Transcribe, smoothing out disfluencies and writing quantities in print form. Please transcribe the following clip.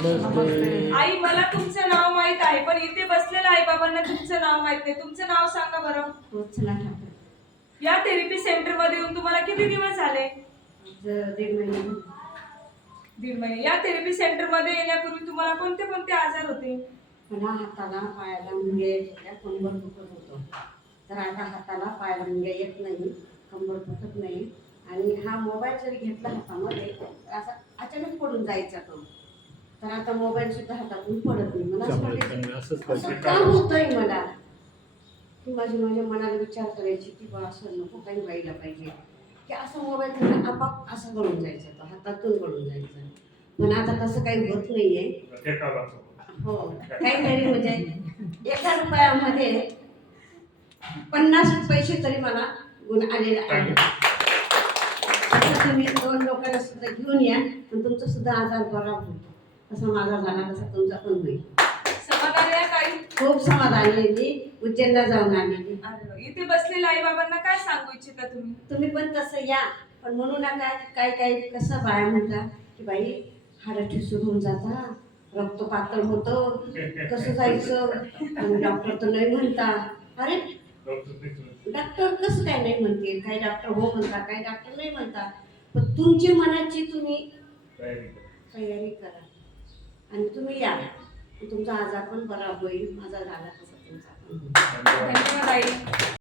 आई मला तुमचं नाव माहित आहे, पण इथे बसलेल्या आई बाबांना तुमचं नाव माहित नाही. तुमचं नाव सांगा बरं. रोचना ठाकरे. या थेरपी सेंटर मध्ये येऊन तुम्हाला किती दिवस झाले? 1.5 महिने. 1.5 महिने. या थेरपी सेंटर मध्ये येण्यापूर्वी तुम्हाला कोणते कोणते आजार होते? मला हाताला पायाला मुंग्या येत होत्या, कंबर दुखत होतं. तर आता हाताला पायाला मुंग्या येत नाही, कंबर दुखत नाही. आणि हा मोबाईल जरी घेतला हातामध्ये तर असा अचानक पडून जायचा तो. तर आता मोबाईल सुद्धा हातातून पडत नाही. मला असं वाटायचं असं का होतंय मला, की माझ्या मनाला विचार करायची की बा असं नको काही व्हायला पाहिजे, की असं मोबाईल घेऊन आपाप असं गळून जायचं, तो हातातून गळून जायचं. पण आता तसं काही होत नाहीये. हो, काहीतरी म्हणजे 1 रुपयामध्ये 50 पैसे तरी मला गुण आलेले आहे. असं तुम्ही 2 लोकांना सुद्धा घेऊन या, पण तुमचा सुद्धा आजार बरा होईल. तसा माझा झाला तसा तुमचा पण होईल. समाधान आहे काही? खूप समाधानी आहे. मी उज्जैनला जाऊन आलेली. इथे बसलेल्या आई बाबांना काय सांगू इच्छिता तुम्ही? तुम्ही पण तसं या, पण म्हणू नका काय काय कसं बाया म्हणता की बाई हाडं ठिसूळ होऊन जाता, रक्त पातळ होतं, कसं जायचं. डॉक्टर तर नाही म्हणता. अरे डॉक्टर कसं काय नाही म्हणतील, काही डॉक्टर हो म्हणतात, काही डॉक्टर नाही म्हणतात. पण तुमची मनाची तुम्ही तयारी करा आणि तुम्ही या, तुमचा आजार पण बरा होईल. माझा झाला तसा तुमचा पण होईल. धन्यवाद आई.